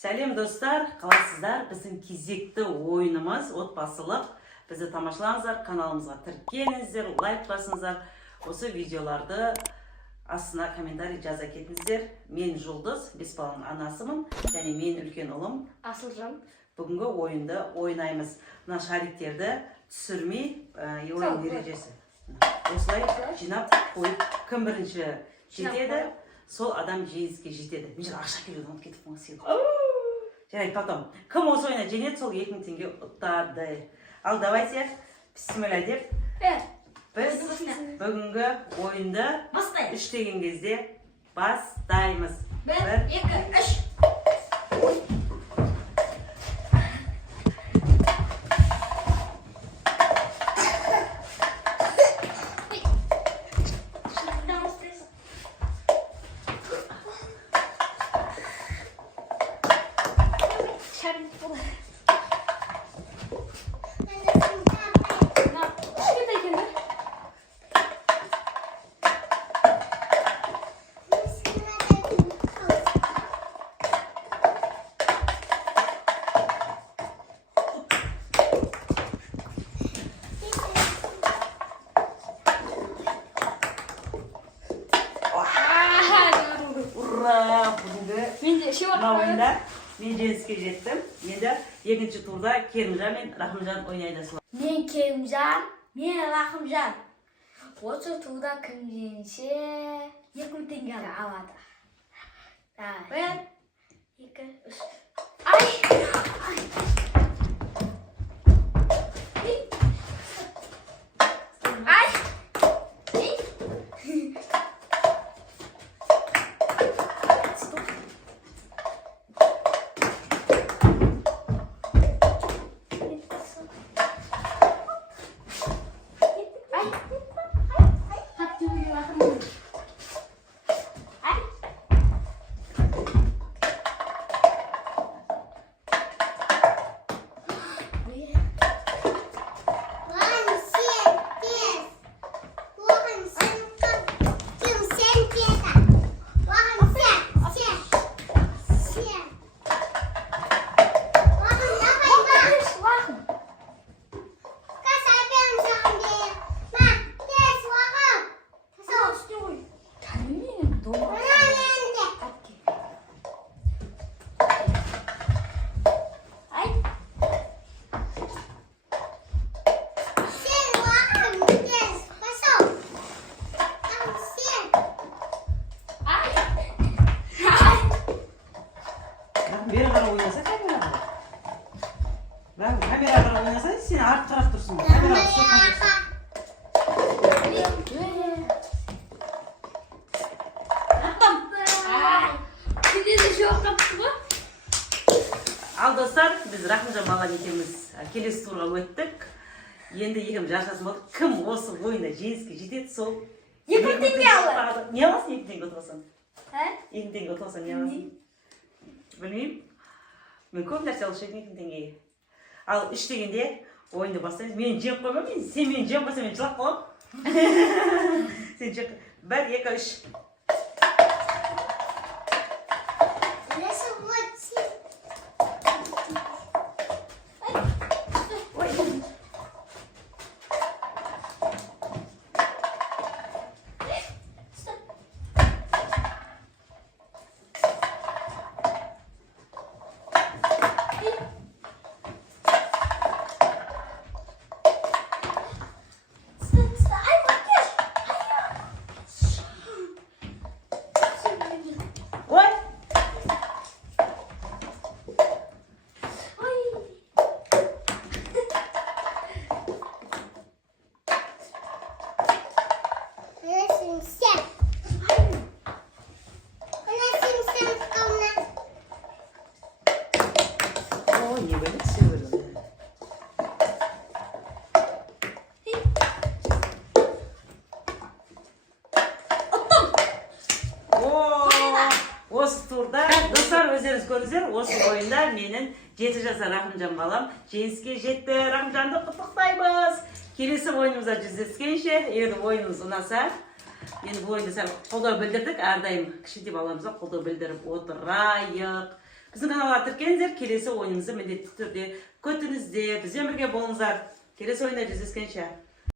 Сәлем достар, қалайсыздар? Біздің кезекті ойынымыз отбасылық. Бізді тамашалаңыздар, каналымызға тіркеліңіздер, лайк басыңыздар. Осы видеоларды астына комментарий жаза кетіңіздер. Мен Жұлдыз, бес баланың анасымын, және мен үлкен ұлым Асылжан. Бүгінгі ойынды ойнаймыз. Мына шариктерді түсірмей, ойын ережесі. Осылай жинап қойып, кім бірінші жетеді, сол адам жеңіске жетеді. Мен ақша келуді ұмытып кетіппін сен. Жарайды, потом. Кім осы ойына жеңеді, сол 2000 теңге ұтады. Ал давайте, бисмилля деп, біз бүгінгі ойынды 3 деген кезде бастаймыз. 1, 2, 3. Ура! Бүгінгі ойында мен жеңіске жеттім. Енді екінші турда Керімжан мен Рахымжан ойнайды. Мен Керімжан, мен Рахымжан. Осы турда кім жеңсе 2000 теңге алады. 1, 2, 3. Kameraға ойнаса, сен арт қарап тұрсың. Ал достар, біз Рахымжан балам екеуміз келесі турға өттік. Енді екеуміз жарысатын болдық. Кім осы ойында жеңіске жетеді, сол 2000 теңге алады. Не аласың 2000 теңге ұтып алсаң? 2000 теңге ұтып алсаң не аласың? Білмеймін. Мен көп нәрсе алушы едім 2000 теңгеге. Ал 3 дегенде ойынды бастаймыз. Мен жеңіп қоймаймын. Сен мені жеңіп қойсаң, мен жылап қаламын. Сен жеңіп. 1, 2, 3. Осы турда достар, өздеріңіз көрдіңіздер, осы ойында менің 7 жасар Рахымжан балам жеңіске жетті. Рахымжанды құттықтаймыз. Келесі ойынымызда жүздескенше, егер ойынымыз ұнаса, енді бұл ойында сәл қолдау білдірдік. Әрдайым кішкентай баламызға қолдау білдіріп отырайық. Біздің каналға тіркеліңіздер, келесі ойынымызды міндетті түрде күтіңіздер. Бізбен бірге болыңыздар. Келесі ойында жүздескенше.